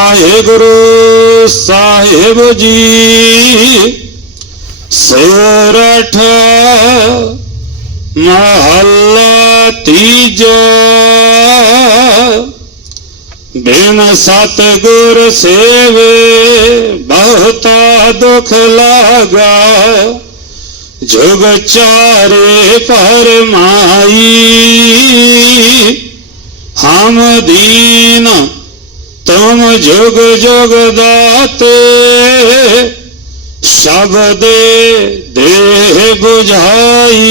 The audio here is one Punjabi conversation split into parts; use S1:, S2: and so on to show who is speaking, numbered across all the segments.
S1: ਵਾਹਿਗੁਰੂ ਸਾਹਿਬ ਜੀ ਸੋਰਠ ਮਹੱਲਾ ਤੀਜਾ, ਬਿਨ ਸਤਗੁਰ ਸੇਵੇ ਬਹੁਤਾ ਦੁਖ ਲਾਗਾ। ਜੁਗ ਚਾਰੇ ਪਰਮਾਈ ਹਮ ਦੀਨ ਜੁਗ ਜੁਗ ਦਾਤੇ, ਸ਼ਬਦ ਦੇਹ 부ਝਾਈ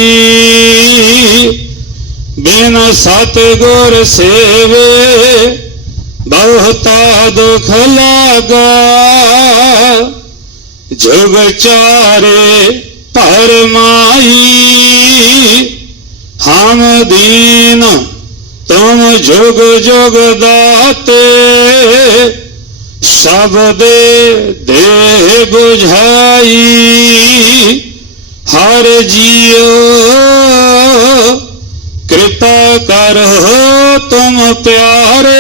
S1: ਬਿਨ ਸਤਗੁਰ ਸੇਵੇ, ਬਹੁਤਾ ਦੁਖ ਲਾਗਾ। ਜੁਗ ਚਾਰੇ ਪਰਮਾਈ ਹਮ ਦੀਨ ਤੁਮ ਜੁਗ ਜੁਗ ਦੇ ਦੇਹ 부ਝਾਈ ਹਰ ਜੀਓ ਕਿਰਪਾ ਕਰੋ ਤੁਮ ਪਿਆਰੇ।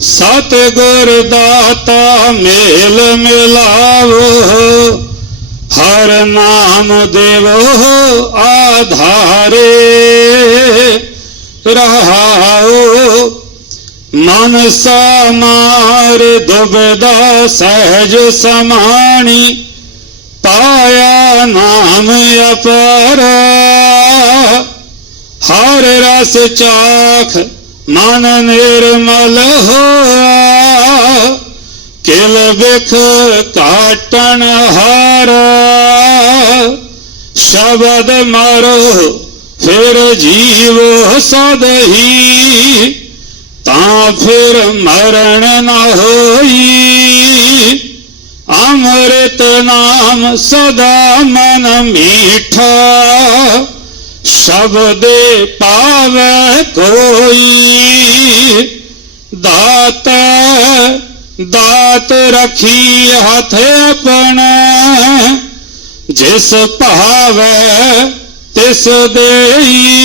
S1: ਸਤ ਗੁਰ ਦਾਤਾ ਮੇਲ ਮਿਲਾਵੋ, ਹਰ ਨਾਮ ਦੇਵੋ ਆਧਾਰੇ। ਰਹਾਓ ਮਨ ਸਮਾਰ ਦੁਬਦਾ ਸਹਿਜ ਸਮਾਣੀ, ਪਾਇਆ ਨਾਮ ਅਪਾਰ। ਹਰ ਰਸ ਚਾਖ ਮਨ ਨਿਰਮਲ ਹੋਆ ਕਿਲ ਬਿਖ ਕਾਟਣ ਹਾਰ। ਸ਼ਬਦ ਮਾਰੋ, ਫਿਰ ਜੀਵ ਸਦਹੀ ਫਿਰ ਮਰਨ ਨਾ ਹੋਈ। ਅੰਮ੍ਰਿਤ ਨਾਮ ਸਦਾ ਮਨ ਮੀਠਾ। ਸ਼ਬਦ ਪਾਵੇ ਕੋਈ। ਦਾਤ ਦਾਤ ਰਖੀ ਹੱਥ ਆਪਣਾ। ਜਿਸ ਭਾਵੇ ਤਿਸ ਦੇਈ।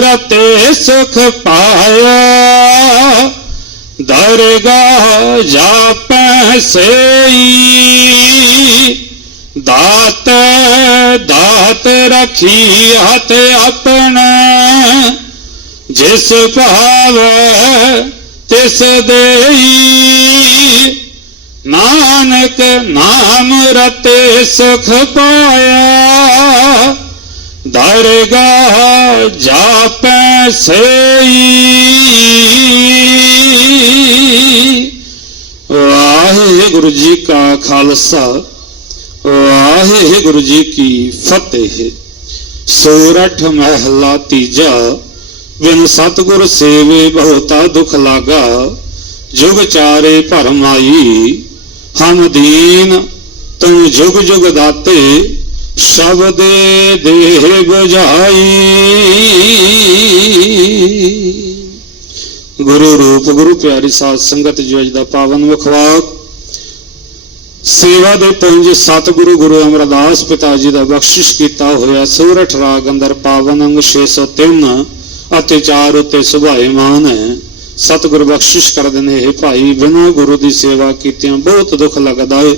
S1: ਰਤੇ ਸੁਖ ਪਾਇਆ। ਦਰਗਾਹ ਜਾਪੈ ਸਈ। ਦਾਤ ਦਾਤ ਰਖੀ ਹੱਥ ਆਪਣਾ। ਜਿਸ ਭਾਵੈ ਤਿਸ ਦੇਈ। ਨਾਨਕ ਨਾਮ ਰਤੇ ਸੁਖ ਪਾਇਆ। ਦਰਗਾਹ ਜਾਪੈ ਸਈ। ਵਾਹਿਗੁਰੂ ਜੀ ਕਾ ਖਾਲਸਾ, ਵਾਹਿਗੁਰੂ ਜੀ ਕੀ ਫਤਿਹ। ਸੋਰਠ ਮਹਿਲਾ ਤੀਜਾ, ਬਿਨ ਸਤਗੁਰ ਸੇਵੇ ਬਹੁਤਾ ਦੁਖ ਲਾਗਾ। ਜੁਗ ਚਾਰੇ ਭਰਮਾਈ, ਹਮ ਦੀਨ, ਤੂੰ ਜੁਗ ਜੁਗ ਦਾਤੇ। ਸ਼ਬਦ ਦੇਹ 부ਝਾਈ ਗੁਰੂ ਰੂਪ, ਗੁਰੂ ਪਿਆਰੀ ਸਾਧ ਸੰਗਤ, ਜੀ ਅੱਜ ਦਾ ਪਾਵਨ ਮੁਖਵਾਕ। ਸੇਵਾ ਦੇ ਪੁੰਜ ਸਤਿਗੁਰੂ ਗੁਰੂ ਅਮਰਦਾਸ ਪਿਤਾ ਜੀ ਦਾ ਬਖਸ਼ਿਸ਼ ਕੀਤਾ ਹੋਇਆ ਸੂਰਠ ਰਾਗ ਅੰਦਰ ਪਾਵਨ ਅੰਗ 603 ਅਤੇ 4 ਉੱਤੇ ਸੁਭਾਏਮਾਨ ਹੈ। ਸਤਿਗੁਰ ਬਖਸ਼ਿਸ਼ ਕਰਦੇ ਨੇ ਇਹ ਭਾਈ, ਬਿਨਾਂ ਗੁਰੂ ਦੀ ਸੇਵਾ ਕੀਤਿਆਂ ਬਹੁਤ ਦੁੱਖ ਲੱਗਦਾ ਏ।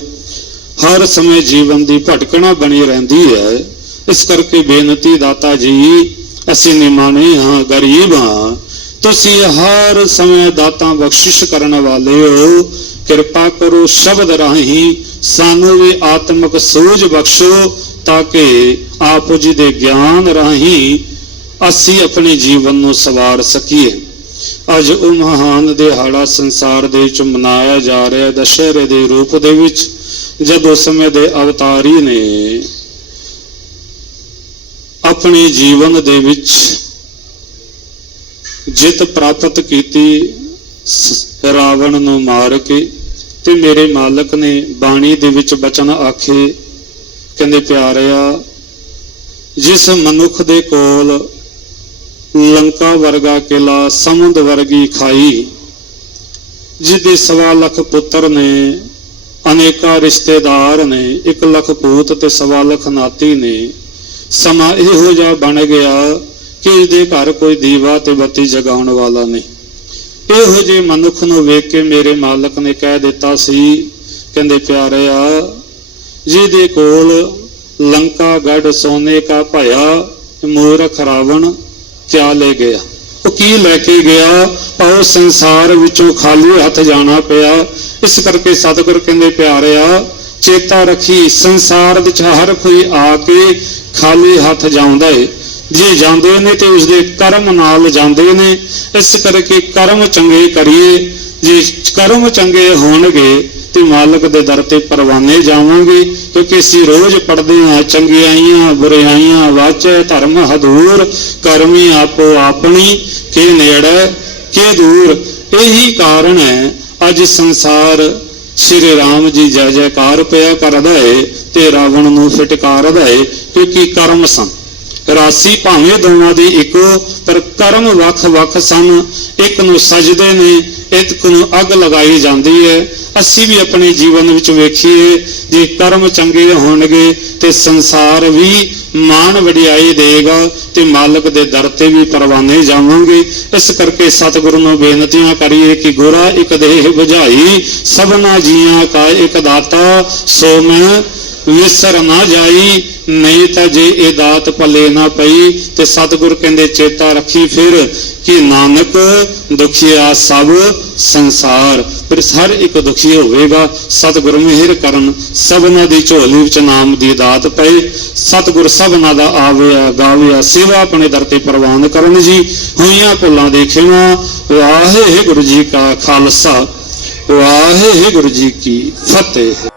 S1: ਹਰ ਸਮੇਂ ਜੀਵਨ ਦੀ ਭਟਕਣਾ ਬਣੀ ਰਹਿੰਦੀ ਹੈ। ਇਸ ਕਰਕੇ ਬੇਨਤੀ ਦਾਤਾ ਜੀ, ਅਸੀਂ ਨਿਮਾਣੇ ਹਾਂ, ਗਰੀਬ ਹਾਂ। ਤੁਸੀਂ ਹਰ ਸਮੇਂ ਦਾਤਾ ਬਖਸ਼ਿਸ਼ ਕਰਨ ਵਾਲੇ ਹੋ। ਕਿਰਪਾ ਕਰੋ ਸ਼ਬਦ ਰਾਹੀਂ ਸਾਨੂੰ ਵੀ ਆਤਮਿਕ ਸੂਝ ਬਖਸ਼ੋ ਤਾਂ ਕਿ ਆਪ ਜੀ ਦੇ ਗਿਆਨ ਰਾਹੀਂ ਅਸੀਂ ਆਪਣੇ ਜੀਵਨ ਨੂੰ ਸਵਾਰ ਸਕੀਏ। ਅੱਜ ਉਹ ਮਹਾਨ ਦਿਹਾੜਾ ਸੰਸਾਰ ਦੇ ਵਿੱਚ ਮਨਾਇਆ ਜਾ ਰਿਹਾ ਹੈ। ਦਸ਼ਹਰੇ ਦੇ ਰੂਪ ਦੇ ਵਿੱਚ ਜਦੋਂ ਸਮੇਂ ਦੇ ਅਵਤਾਰੀ ਨੇ, ਆਪਣੇ ਜੀਵਨ ਦੇ ਵਿੱਚ ਜਿੱਤ ਪ੍ਰਾਪਤ ਕੀਤੀ ਰਾਵਣ ਨੂੰ ਮਾਰ ਕੇ ਤੇ ਮੇਰੇ ਮਾਲਕ ਨੇ ਬਾਣੀ ਦੇ ਵਿੱਚ ਬਚਨ ਆਖੇ, ਕਹਿੰਦੇ ਪਿਆਰਿਆ, ਜਿਸ ਮਨੁੱਖ ਦੇ ਕੋਲ ਲੰਕਾ ਵਰਗਾ ਕਿਲਾ ਸਮੁੰਦ ਵਰਗੀ ਖਾਈ, ਜਿਹਦੇ ਸਵਾ ਲੱਖ ਪੁੱਤਰ ਨੇ ਅਨੇਕਾਂ ਰਿਸ਼ਤੇਦਾਰ ਨੇ 1 ਲੱਖ ਪੂਤ ਤੇ ਸਵਾ ਲੱਖ ਨਾਤੀ ਨੇ, ਸਮਾਂ ਇਹੋ ਜਿਹਾ ਬਣ ਗਿਆ ਕਿ ਉਸਦੇ ਘਰ ਕੋਈ ਦੀਵਾ ਤੇ ਬੱਤੀ ਜਗਾਉਣ ਵਾਲਾ ਨਹੀਂ। ਇਹੋ ਜਿਹੇ ਮਨੁੱਖ ਨੂੰ ਵੇਖ ਕੇ ਮੇਰੇ ਮਾਲਕ ਨੇ ਕਹਿ ਦਿੱਤਾ ਸੀ, ਕਹਿੰਦੇ, ਪਿਆਰਿਆ, ਜਿਹਦੇ ਕੋਲ ਲੰਕਾ ਗੜ ਸੋਨੇ ਕਾ ਭਇਆ ਮੂਰਖ ਰਾਵਣ ਕਿਆ ਲੈ ਗਿਆ? ਕੀ ਲੈ ਕੇ ਗਿਆ ਉਹ ਸੰਸਾਰ ਵਿੱਚੋਂ ਖਾਲੀ ਹੱਥ ਜਾਣਾ ਪਿਆ। ਇਸ ਕਰਕੇ ਸਤਿਗੁਰ ਕਹਿੰਦੇ, ਪਿਆਰਿਆ, ਚੇਤਾ ਰੱਖੀ, ਸੰਸਾਰ ਵਿੱਚ ਹਰ ਕੋਈ ਆ ਕੇ ਖਾਲੀ ਹੱਥ ਜਾਂਦਾ ਏ। ਜੇ ਜਾਂਦੇ ਨੇ ਤੇ ਉਸਦੇ ਕਰਮ ਨਾਲ ਜਾਂਦੇ ਨੇ। ਇਸ ਕਰਕੇ ਕਰਮ ਚੰਗੇ ਕਰੀਏ। ਜੇ ਕਰਮ ਚੰਗੇ ਹੋਣਗੇ ਤੇ ਮਾਲਕ ਦੇ ਦਰ ਤੇ ਪਰਵਾਨੇ ਜਾਵਾਂਗੇ, ਕਿਉਂਕਿ ਅਸੀਂ ਰੋਜ਼ ਪੜਦੇ ਹਾਂ, ਚੰਗਿਆਈਆਂ ਬੁਰਾਈਆਂ ਵਾਚੈ ਧਰਮ ਹਦੂਰ, ਕਰਮੀ ਆਪੋ ਆਪਣੀ, ਕੇ ਨੇੜੇ, ਕੇ ਦੂਰ। ਇਹੀ ਕਾਰਨ ਹੈ, ਅੱਜ ਸੰਸਾਰ ਸ਼੍ਰੀ ਰਾਮ ਜੀ ਜੈ ਜੈਕਾਰ ਪਿਆ ਕਰਦਾ ਏ ਤੇ ਰਾਵਣ ਨੂੰ ਫਟਕਾਰਦਾ ਏ, ਕਿਉਂਕਿ ਕਰਮ ਸਨ ਰਾਸੀ ਭਾਵੇਂ ਦੋਵਾਂ ਦੀ ਇੱਕੋ, ਪਰ ਕਰਮ ਵੱਖ-ਵੱਖ ਸਨ। ਇੱਕ ਨੂੰ ਸਜਦੇ ਨੇ, ਇੱਕ ਨੂੰ ਅੱਗ ਲਗਾਈ ਜਾਂਦੀ ਹੈ। ਅਸੀਂ ਵੀ ਆਪਣੇ ਜੀਵਨ ਵਿੱਚ ਵੇਖੀਏ, ਜੇ ਕਰਮ ਚੰਗੇ ਹੋਣਗੇ, ਤੇ ਸੰਸਾਰ ਵੀ ਮਾਣ ਵਡਿਆਈ ਦੇਗਾ, ਤੇ ਮਾਲਕ ਦੇ ਦਰ ਤੇ ਵੀ ਪਰਵਾਨੇ ਜਾਵਾਂਗੇ। ਇਸ ਕਰਕੇ ਸਤਿਗੁਰੂ ਨੂੰ ਬੇਨਤੀਆਂ ਕਰੀਏ ਕਿ ਗੁਰਾ ਇੱਕ ਦੇਹ ਬੁਝਾਈ, ਸਭਨਾ ਜੀਆਂ ਕਾ ਇੱਕ ਦਾਤਾ, ਸੋ ਮੈਂ ਵਿਸਰ ਨਾ ਜਾਈ, ਨਹੀਂ ਤਾਂ ਜੇ ਇਹ ਦਾਤ ਭਲੇ ਨਾ ਪਈ ਤੇ ਸਤਿਗੁਰ ਕਹਿੰਦੇ ਚੇਤਾ ਰੱਖੀ ਫਿਰ ਕਿ ਨਾਨਕ ਦੁਖੀਆ ਸਭ ਸੰਸਾਰ। ਫਿਰ ਹਰ ਇੱਕ ਦੁਖੀ ਹੋਵੇਗਾ, ਸਤਿਗੁਰ ਮਿਹਰ ਕਰਨ, ਸਭਨਾ ਦੀ ਝੋਲੀ ਵਿੱਚ ਨਾਮ ਦੀ ਦਾਤ ਪਏ ਸਤਿਗੁਰ ਸਭਨਾ ਦਾ ਆਵਿਆ, ਗਾਵਿਆ, ਸੇਵਾ ਆਪਣੇ ਦਰ ਤੇ ਪ੍ਰਵਾਨ ਕਰਨ ਜੀ। ਹੋਈਆਂ ਭੁੱਲਾਂ ਦੇ ਵਾਹਿਗੁਰੂ ਜੀ ਕਾ ਖਾਲਸਾ, ਵਾਹਿਗੁਰੂ ਜੀ ਕੀ ਫਤਿਹ।